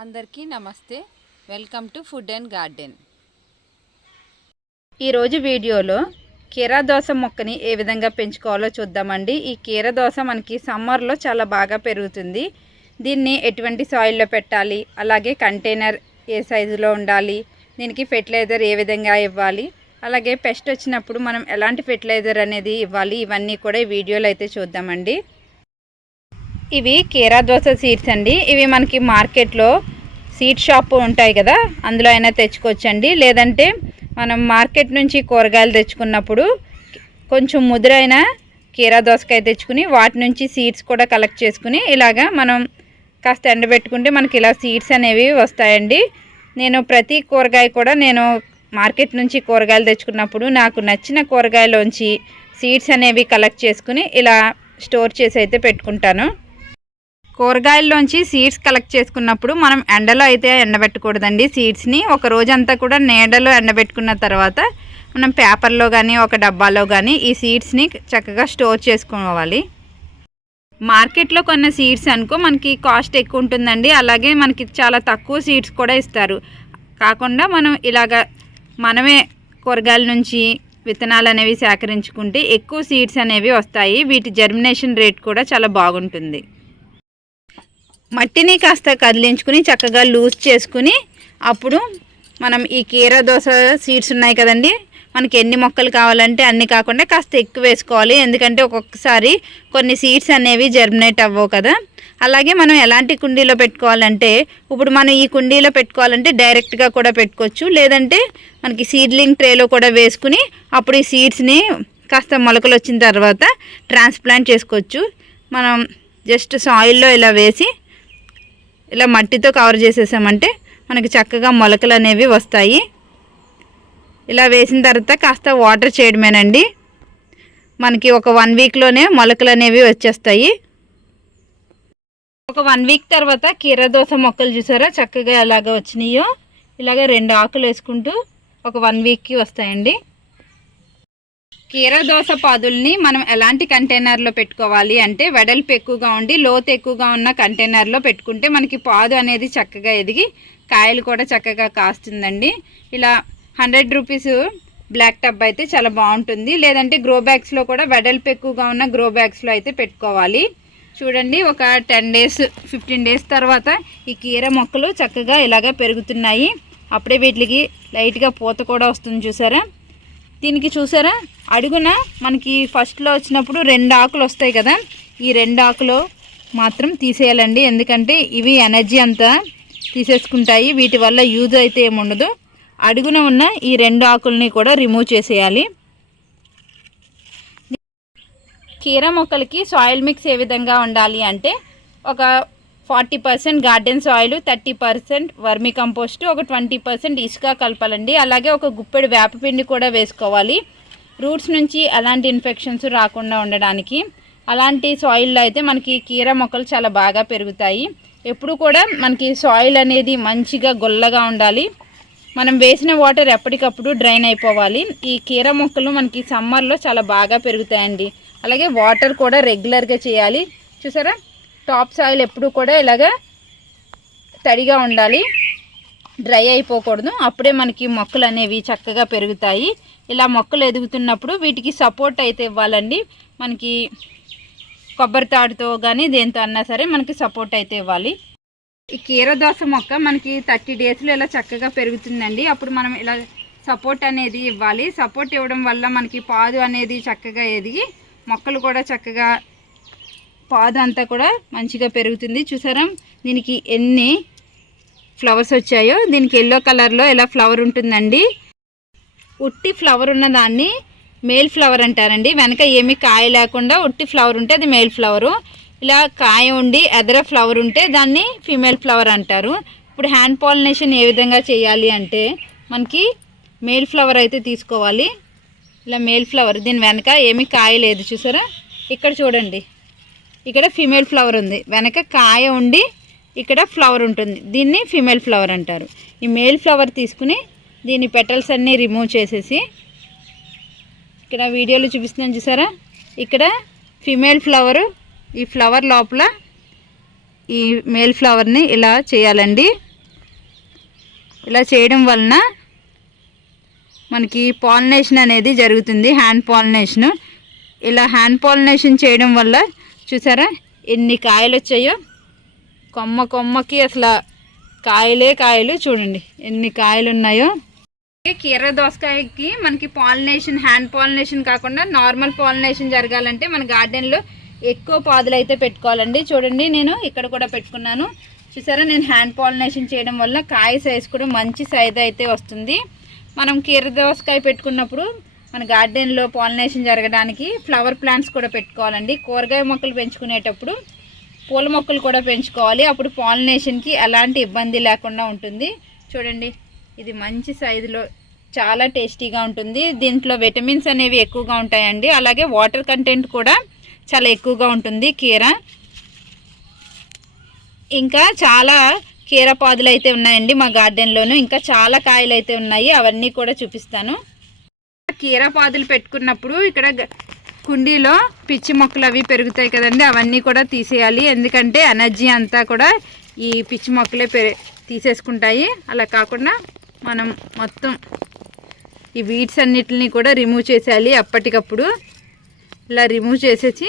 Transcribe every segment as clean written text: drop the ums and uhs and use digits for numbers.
అందరికీ నమస్తే. Welcome to food and garden. ఈరోజు వీడియోలో కీరా దోస మొక్కని ఏ విధంగా పెంచుకోవాలో చూద్దామండి. ఈ కీరా దోస మనకి సమ్మర్లో చాలా బాగా పెరుగుతుంది. దీన్ని ఎటువంటి సాయిల్లో పెట్టాలి, అలాగే కంటైనర్ ఏ సైజులో ఉండాలి, దీనికి ఫెర్టిలైజర్ ఏ విధంగా ఇవ్వాలి, అలాగే పెస్ట్ వచ్చినప్పుడు మనం ఎలాంటి ఫెర్టిలైజర్ అనేది ఇవ్వాలి, ఇవన్నీ కూడా ఈ వీడియోలో అయితే చూద్దామండి. ఇవి కీరా దోస సీడ్స్ అండి. ఇవి మనకి మార్కెట్లో సీడ్ షాప్ ఉంటాయి కదా, అందులో అయినా తెచ్చుకోవచ్చండి. లేదంటే మనం మార్కెట్ నుంచి కూరగాయలు తెచ్చుకున్నప్పుడు కొంచెం ముదురైన కీరా దోసకాయ తెచ్చుకుని వాటి నుంచి సీడ్స్ కూడా కలెక్ట్ చేసుకుని ఇలాగా మనం కాస్త ఎండబెట్టుకుంటే మనకి ఇలా సీడ్స్ అనేవి వస్తాయండి. నేను ప్రతి కూరగాయ కూడా నేను మార్కెట్ నుంచి కూరగాయలు తెచ్చుకున్నప్పుడు నాకు నచ్చిన కూరగాయలోంచి సీడ్స్ అనేవి కలెక్ట్ చేసుకుని ఇలా స్టోర్ చేసి అయితే పెట్టుకుంటాను. కూరగాయల్లోంచి సీడ్స్ కలెక్ట్ చేసుకున్నప్పుడు మనం ఎండలో అయితే ఎండబెట్టకూడదండి. సీడ్స్ని ఒక రోజంతా కూడా నీడలో ఎండబెట్టుకున్న తర్వాత మనం పేపర్లో కానీ ఒక డబ్బాలో కానీ ఈ సీడ్స్ని చక్కగా స్టోర్ చేసుకోవాలి. మార్కెట్లో కొన్న సీడ్స్ అనుకో మనకి కాస్ట్ ఎక్కువ ఉంటుందండి. అలాగే మనకి చాలా తక్కువ సీడ్స్ కూడా ఇస్తారు. కాకుండా మనం ఇలాగ మనమే కూరగాయల నుంచి విత్తనాలు అనేవి సేకరించుకుంటే ఎక్కువ సీడ్స్ అనేవి వస్తాయి. వీటి జర్మినేషన్ రేట్ కూడా చాలా బాగుంటుంది. మట్టిని కాస్త కదిలించుకుని చక్కగా లూజ్ చేసుకుని అప్పుడు మనం ఈ కీరా దోస సీడ్స్ ఉన్నాయి కదండి, మనకి ఎన్ని మొక్కలు కావాలంటే అన్ని కాకుండా కాస్త ఎక్కువ వేసుకోవాలి. ఎందుకంటే ఒక్కొక్కసారి కొన్ని సీడ్స్ అనేవి జర్మినేట్ అవ్వవు కదా. అలాగే మనం ఎలాంటి కుండీలో పెట్టుకోవాలంటే ఇప్పుడు మనం ఈ కుండీలో పెట్టుకోవాలంటే డైరెక్ట్గా కూడా పెట్టుకోవచ్చు. లేదంటే మనకి సీడ్లింగ్ ట్రేలో కూడా వేసుకుని అప్పుడు ఈ సీడ్స్ని కాస్త మొలకలు వచ్చిన తర్వాత ట్రాన్స్ప్లాంట్ చేసుకోవచ్చు. మనం జస్ట్ సాయిల్లో ఇలా వేసి ఇలా మట్టితో కవర్ చేసేసామంటే మనకి చక్కగా మొలకలు అనేవి వస్తాయి. ఇలా వేసిన తర్వాత కాస్త వాటర్ చేయడమేనండి. మనకి ఒక 1 వీక్లోనే మొలకలు అనేవి వచ్చేస్తాయి. ఒక 1 వీక్ తర్వాత కీరా దోస మొక్కలు చూసారా చక్కగా ఎలాగ వచ్చినాయో, ఇలాగ 2 ఆకులు వేసుకుంటూ ఒక 1 వీక్కి వస్తాయండి. కీరా దోస పాదుల్ని మనం ఎలాంటి కంటైనర్లో పెట్టుకోవాలి అంటే వెడల్పు ఎక్కువగా ఉండి లోతు ఎక్కువగా ఉన్న కంటైనర్లో పెట్టుకుంటే మనకి పాదు అనేది చక్కగా ఎదిగి కాయలు కూడా చక్కగా కాస్తుందండి. ఇలా 100 రూపీస్ బ్లాక్ టబ్ అయితే చాలా బాగుంటుంది. లేదంటే గ్రో బ్యాగ్స్లో కూడా వెడల్పు ఎక్కువగా ఉన్న గ్రో బ్యాగ్స్లో అయితే పెట్టుకోవాలి. చూడండి, ఒక 10 డేస్ 15 డేస్ తర్వాత ఈ కీర మొక్కలు చక్కగా ఇలాగ పెరుగుతున్నాయి. అప్పుడే వీటికి లైట్గా పూత కూడా వస్తుంది చూసారా. దీనికి చూసారా అడుగున మనకి ఫస్ట్లో వచ్చినప్పుడు 2 ఆకులు వస్తాయి కదా, ఈ 2 ఆకులు మాత్రం తీసేయాలండి. ఎందుకంటే ఇవి ఎనర్జీ అంతా తీసేసుకుంటాయి. వీటి వల్ల యూజ్ అయితే ఏముండదు. అడుగున ఉన్న ఈ 2 ఆకుల్ని కూడా రిమూవ్ చేసేయాలి. కీరా మొక్కలకి సాయిల్ మిక్స్ ఏ విధంగా ఉండాలి అంటే ఒక 40% గార్డెన్ సాయిల్, 30% వర్మి కంపోస్ట్, ఒక 20% ఇసుక కలపాలండి. అలాగే ఒక గుప్పెడు వేపపిండి కూడా వేసుకోవాలి. రూట్స్ నుంచి అలాంటి ఇన్ఫెక్షన్స్ రాకుండా ఉండడానికి. అలాంటి సాయిల్లో అయితే మనకి కీరా మొక్కలు చాలా బాగా పెరుగుతాయి. ఎప్పుడు కూడా మనకి సాయిల్ అనేది మంచిగా గొల్లగా ఉండాలి. మనం వేసిన వాటర్ ఎప్పటికప్పుడు డ్రైన్ అయిపోవాలి. ఈ కీరా మొక్కలు మనకి సమ్మర్లో చాలా బాగా పెరుగుతాయండి. అలాగే వాటర్ కూడా రెగ్యులర్గా చేయాలి. చూసారా, టాప్ సాయిల్ ఎప్పుడు కూడా ఇలాగా తడిగా ఉండాలి, డ్రై అయిపోకూడదు. అప్పుడే మనకి మొక్కలు అనేవి చక్కగా పెరుగుతాయి. ఇలా మొక్కలు ఎదుగుతున్నప్పుడు వీటికి సపోర్ట్ అయితే ఇవ్వాలండి. మనకి కొబ్బరి తాడుతో కానీ దేంతో అన్నా సరే మనకి సపోర్ట్ అయితే ఇవ్వాలి. ఈ కీర దోస మొక్క మనకి 30 డేస్లో ఇలా చక్కగా పెరుగుతుందండి. అప్పుడు మనం ఇలా సపోర్ట్ అనేది ఇవ్వాలి. సపోర్ట్ ఇవ్వడం వల్ల మనకి పాదు అనేది చక్కగా ఎదిగి మొక్కలు కూడా చక్కగా పాదు అంతా కూడా మంచిగా పెరుగుతుంది. చూసారా దీనికి ఎన్ని ఫ్లవర్స్ వచ్చాయో. దీనికి ఎల్లో కలర్లో ఇలా ఫ్లవర్ ఉంటుందండి. ఉట్టి ఫ్లవర్ ఉన్న దాన్ని మేల్ ఫ్లవర్ అంటారండి. వెనక ఏమీ కాయ లేకుండా ఉట్టి ఫ్లవర్ ఉంటే అది మేల్ ఫ్లవరు. ఇలా కాయ ఉండి ఎదర ఫ్లవర్ ఉంటే దాన్ని ఫీమేల్ ఫ్లవర్ అంటారు. ఇప్పుడు హ్యాండ్ పాలినేషన్ ఏ విధంగా చేయాలి అంటే మనకి మేల్ ఫ్లవర్ అయితే తీసుకోవాలి. ఇలా మేల్ ఫ్లవర్, దీని వెనక ఏమీ కాయ లేదు చూసారా. ఇక్కడ చూడండి, ఇక్కడ ఫీమేల్ ఫ్లవర్ ఉంది, వెనక కాయ ఉండి ఇక్కడ ఫ్లవర్ ఉంటుంది. దీన్ని ఫీమేల్ ఫ్లవర్ అంటారు. ఈ మేల్ ఫ్లవర్ తీసుకుని దీని పెటల్స్ అన్నీ రిమూవ్ చేసేసి ఇక్కడ వీడియోలో చూపిస్తున్నాను చూసారా. ఇక్కడ ఫీమేల్ ఫ్లవరు, ఈ ఫ్లవర్ లోపల ఈ మేల్ ఫ్లవర్ని ఇలా చేయాలండి. ఇలా చేయడం వలన మనకి పాలినేషన్ అనేది జరుగుతుంది, హ్యాండ్ పాలినేషన్. ఇలా హ్యాండ్ పాలినేషన్ చేయడం వల్ల చూసారా ఎన్ని కాయలు వచ్చాయో, కొమ్మకి అసలు కాయలే కాయలు. చూడండి ఎన్ని కాయలు ఉన్నాయో. కీర దోసకాయకి మనకి పాలినేషన్, హ్యాండ్ పాలినేషన్ కాకుండా నార్మల్ పాలినేషన్ జరగాలంటే మన గార్డెన్లో ఎక్కువ పాదులు అయితే పెట్టుకోవాలండి. చూడండి నేను ఇక్కడ కూడా పెట్టుకున్నాను. చూసారా నేను హ్యాండ్ పాలినేషన్ చేయడం వల్ల కాయ సైజు కూడా మంచి సైజు అయితే వస్తుంది. మనం కీర దోసకాయ పెట్టుకున్నప్పుడు మన గార్డెన్లో పాలినేషన్ జరగడానికి ఫ్లవర్ ప్లాంట్స్ కూడా పెట్టుకోవాలండి. కూరగాయ మొక్కలు పెంచుకునేటప్పుడు పూల మొక్కలు కూడా పెంచుకోవాలి. అప్పుడు పాలినేషన్కి ఎలాంటి ఇబ్బంది లేకుండా ఉంటుంది. చూడండి ఇది మంచి సైజులో చాలా టేస్టీగా ఉంటుంది. దీంట్లో విటమిన్స్ అనేవి ఎక్కువగా ఉంటాయండి. అలాగే వాటర్ కంటెంట్ కూడా చాలా ఎక్కువగా ఉంటుంది కీర. ఇంకా చాలా కీర పాదులు అయితే ఉన్నాయండి మా గార్డెన్లోను. ఇంకా చాలా కాయలు అయితే ఉన్నాయి, అవన్నీ కూడా చూపిస్తాను. కీర పాదులు పెట్టుకున్నప్పుడు ఇక్కడ కుండీలో పిచ్చి మొక్కలు అవి పెరుగుతాయి కదండి, అవన్నీ కూడా తీసేయాలి. ఎందుకంటే ఎనర్జీ అంతా కూడా ఈ పిచ్చి మొక్కలే తీసేసుకుంటాయి. అలా కాకుండా మనం మొత్తం ఈ వీడ్స్ అన్నిటిని కూడా రిమూవ్ చేసేయాలి అప్పటికప్పుడు. ఇలా రిమూవ్ చేసేసి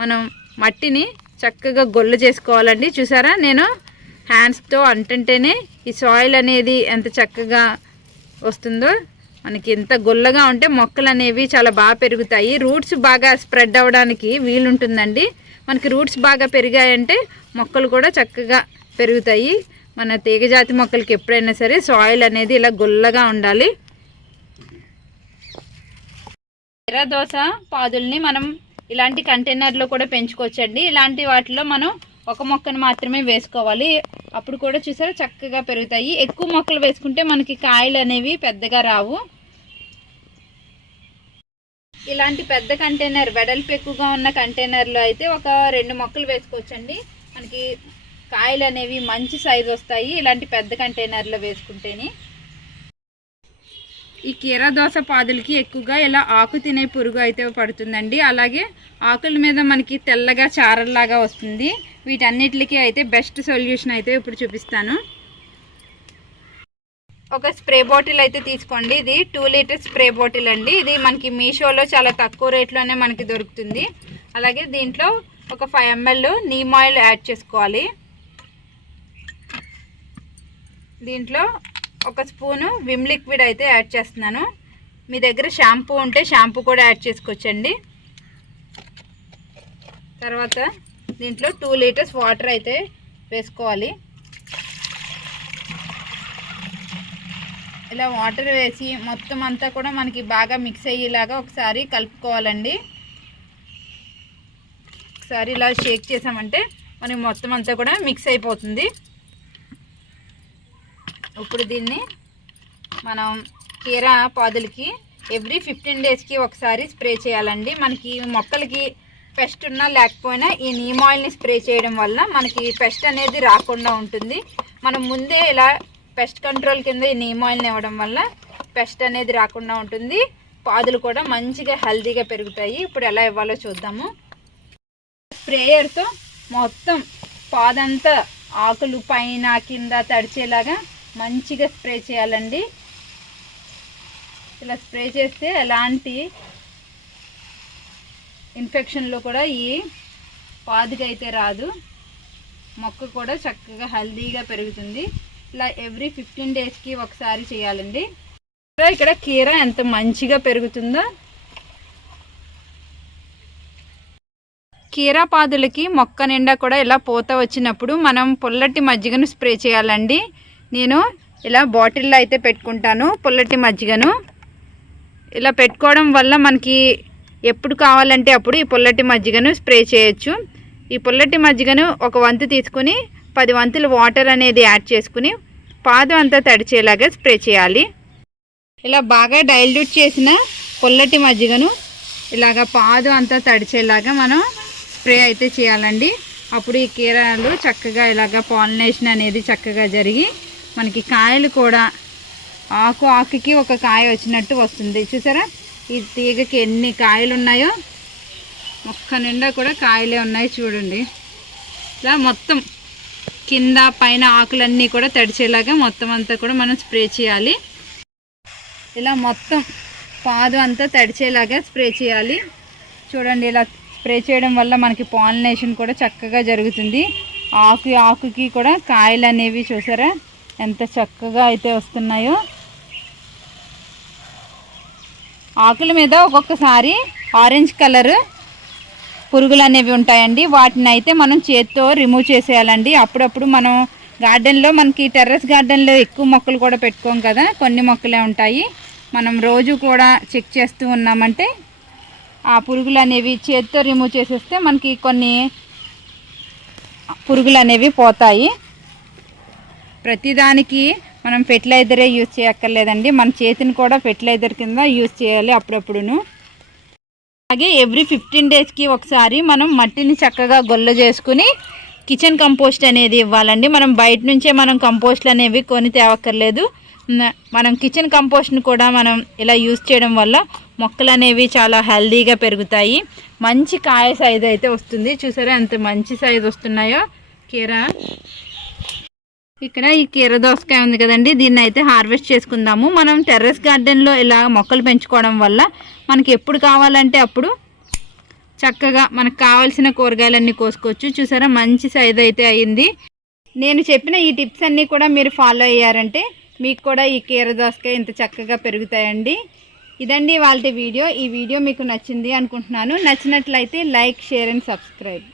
మనం మట్టిని చక్కగా గొల్ల చేసుకోవాలండి. చూసారా నేను హ్యాండ్స్తో అంటుంటేనే ఈ సాయిల్ అనేది ఎంత చక్కగా వస్తుందో. మనకి ఎంత గొల్లగా ఉంటే మొక్కలు అనేవి చాలా బాగా పెరుగుతాయి. రూట్స్ బాగా స్ప్రెడ్ అవ్వడానికి వీలుంటుందండి. మనకి రూట్స్ బాగా పెరిగాయంటే మొక్కలు కూడా చక్కగా పెరుగుతాయి. మన తీగజాతి మొక్కలకి ఎప్పుడైనా సరే సాయిల్ అనేది ఇలా గొల్లగా ఉండాలి. కీర దోస పాదుల్ని మనం ఇలాంటి కంటైనర్లో కూడా పెంచుకోవచ్చండి. ఇలాంటి వాటిలో మనం ఒక మొక్కను మాత్రమే వేసుకోవాలి. అప్పుడు కూడా చూసారా చక్కగా పెరుగుతాయి. ఎక్కువ మొక్కలు వేసుకుంటే మనకి కాయలు అనేవి పెద్దగా రావు. ఇలాంటి పెద్ద కంటైనర్, వెడల్పు ఎక్కువగా ఉన్న కంటైనర్లో అయితే ఒక 2 మొక్కలు వేసుకోవచ్చండి. మనకి కాయలు అనేవి మంచి సైజు వస్తాయి ఇలాంటి పెద్ద కంటైనర్లో వేసుకుంటేనే. ఈ కీర దోస పాదులకి ఎక్కువగా ఇలా ఆకు తినే పురుగు అయితే పడుతుందండి. అలాగే ఆకుల మీద మనకి తెల్లగా చారల్లాగా వస్తుంది. వీటన్నిటికీ అయితే బెస్ట్ సొల్యూషన్ అయితే ఇప్పుడు చూపిస్తాను. ఒక స్ప్రే బాటిల్ అయితే తీసుకోండి. ఇది 2 లీటర్ స్ప్రే బాటిల్ అండి. ఇది మనకి మీషోలో చాలా తక్కువ రేట్లోనే మనకి దొరుకుతుంది. అలాగే దీంట్లో ఒక 5 ml నీమ్ ఆయిల్ యాడ్ చేసుకోవాలి. దీంట్లో ఒక స్పూను విమ్ లిక్విడ్ అయితే యాడ్ చేస్తున్నాను. మీ దగ్గర షాంపూ ఉంటే షాంపూ కూడా యాడ్ చేసుకోవచ్చండి. తర్వాత దీంట్లో 2 లీటర్స్ వాటర్ అయితే వేసుకోవాలి. ఇలా వాటర్ వేసి మొత్తం అంతా కూడా మనకి బాగా మిక్స్ అయ్యేలాగా ఒకసారి కలుపుకోవాలండి. ఒకసారి ఇలా షేక్ చేసామంటే మనకి మొత్తం అంతా కూడా మిక్స్ అయిపోతుంది. ఇప్పుడు దీన్ని మనం కీర పాదులకి ఎవ్రీ 15 డేస్కి ఒకసారి స్ప్రే చేయాలండి. మనకి మొక్కలకి పెస్ట్ ఉన్నా లేకపోయినా ఈ నీమ్ ఆయిల్ని స్ప్రే చేయడం వల్ల మనకి పెస్ట్ అనేది రాకుండా ఉంటుంది. మనం ముందే ఇలా పెస్ట్ కంట్రోల్ కింద ఈ నీమ్ ఆయిల్ని ఇవ్వడం వల్ల పెస్ట్ అనేది రాకుండా ఉంటుంది. పాదులు కూడా మంచిగా హెల్తీగా పెరుగుతాయి. ఇప్పుడు ఎలా ఇవ్వాలో చూద్దాము. స్ప్రేయర్తో మొత్తం పాదంతా ఆకులు పైన కింద తడిచేలాగా మంచిగా స్ప్రే చేయాలండి. ఇలా స్ప్రే చేస్తే ఎలాంటి ఇన్ఫెక్షన్లు కూడా ఈ పాదుకి అయితే రాదు. మొక్క కూడా చక్కగా హెల్తీగా పెరుగుతుంది. ఇలా ఎవ్రీ 15 డేస్కి ఒకసారి చేయాలండి. ఇక్కడ కీర ఎంత మంచిగా పెరుగుతుందో. కీర పాదులకి మొక్క నిండా కూడా ఇలా పూత వచ్చినప్పుడు మనం పుల్లటి మజ్జిగను స్ప్రే చేయాలండి. నేను ఇలా బాటిల్లో అయితే పెట్టుకుంటాను పుల్లటి మజ్జిగను. ఇలా పెట్టుకోవడం వల్ల మనకి ఎప్పుడు కావాలంటే అప్పుడు ఈ పుల్లటి మజ్జిగను స్ప్రే చేయొచ్చు. ఈ పుల్లటి మజ్జిగను ఒక వంతు తీసుకుని 10 వంతులు వాటర్ అనేది యాడ్ చేసుకుని పాదం అంతా తడిచేలాగా స్ప్రే చేయాలి. ఇలా బాగా డైల్యూట్ చేసిన పుల్లటి మజ్జిగను ఇలాగ పాదం అంతా తడిచేలాగా మనం స్ప్రే అయితే చేయాలండి. అప్పుడు ఈ కీరలు చక్కగా ఇలాగ పాలినేషన్ అనేది చక్కగా జరిగి మనకి కాయలు కూడా ఆకుకి ఒక కాయ వచ్చినట్టు వస్తుంది. చూసారా ఈ తీగకి ఎన్ని కాయలు ఉన్నాయో, మొక్క నిండా కూడా కాయలే ఉన్నాయి చూడండి. ఇలా మొత్తం కింద పైన ఆకులన్నీ కూడా తడిచేలాగా మొత్తం అంతా కూడా మనం స్ప్రే చేయాలి. ఇలా మొత్తం పాదు అంతా తడిచేలాగా స్ప్రే చేయాలి. చూడండి, ఇలా స్ప్రే చేయడం వల్ల మనకి పాలినేషన్ కూడా చక్కగా జరుగుతుంది. ఆకుకి కూడా కాయలు అనేవి చూసారా ఎంత చక్కగా అయితే వస్తున్నాయో. ఆకుల మీద ఒక్కొక్కసారి ఆరెంజ్ కలర్ పురుగులు అనేవి ఉంటాయండి. వాటిని అయితే మనం చేత్తో రిమూవ్ చేసేయాలండి. అప్పుడప్పుడు మనం గార్డెన్లో మనకి టెర్రస్ గార్డెన్లో ఎక్కువ మొక్కలు కూడా పెట్టుకోం కదా, కొన్ని మొక్కలే ఉంటాయి. మనం రోజు కూడా చెక్ చేస్తూ ఉన్నామంటే ఆ పురుగులు అనేవి చేత్తో రిమూవ్ చేసేస్తే మనకి కొన్ని పురుగులు అనేవి పోతాయి. ప్రతిదానికి మనం ఫెర్టిలైజరే యూజ్ చేయక్కర్లేదండి, మన చేతిని కూడా ఫెర్టిలైజర్ కింద యూజ్ చేయాలి అప్పుడప్పుడును. అలాగే ఎవ్రీ 15 డేస్కి ఒకసారి మనం మట్టిని చక్కగా గొల్ల చేసుకుని కిచెన్ కంపోస్ట్ అనేది ఇవ్వాలండి. మనం బయట నుంచే మనం కంపోస్ట్లు అనేవి కొని తేవక్కర్లేదు. మనం కిచెన్ కంపోస్ట్ని కూడా మనం ఇలా యూజ్ చేయడం వల్ల మొక్కలు అనేవి చాలా హెల్దీగా పెరుగుతాయి. మంచి కాయ సైజు అయితే వస్తుంది. చూసారా ఎంత మంచి సైజు వస్తున్నాయో కీర. ఇక్కడ ఈ కీర దోసకాయ ఉంది కదండి, దీన్ని అయితే హార్వెస్ట్ చేసుకుందాము. మనం టెర్రస్ గార్డెన్లో ఇలా మొక్కలు పెంచుకోవడం వల్ల మనకి ఎప్పుడు కావాలంటే అప్పుడు చక్కగా మనకు కావాల్సిన కూరగాయలన్నీ కోసుకోవచ్చు. చూసారా మంచి సైజు అయితే అయ్యింది. నేను చెప్పిన ఈ టిప్స్ అన్నీ కూడా మీరు ఫాలో అయ్యారంటే మీకు కూడా ఈ కీర దోసకాయ ఇంత చక్కగా పెరుగుతాయండి. ఇదండి వాళ్ళ వీడియో. ఈ వీడియో మీకు నచ్చింది అనుకుంటున్నాను. నచ్చినట్లయితే లైక్, షేర్ అండ్ సబ్స్క్రైబ్.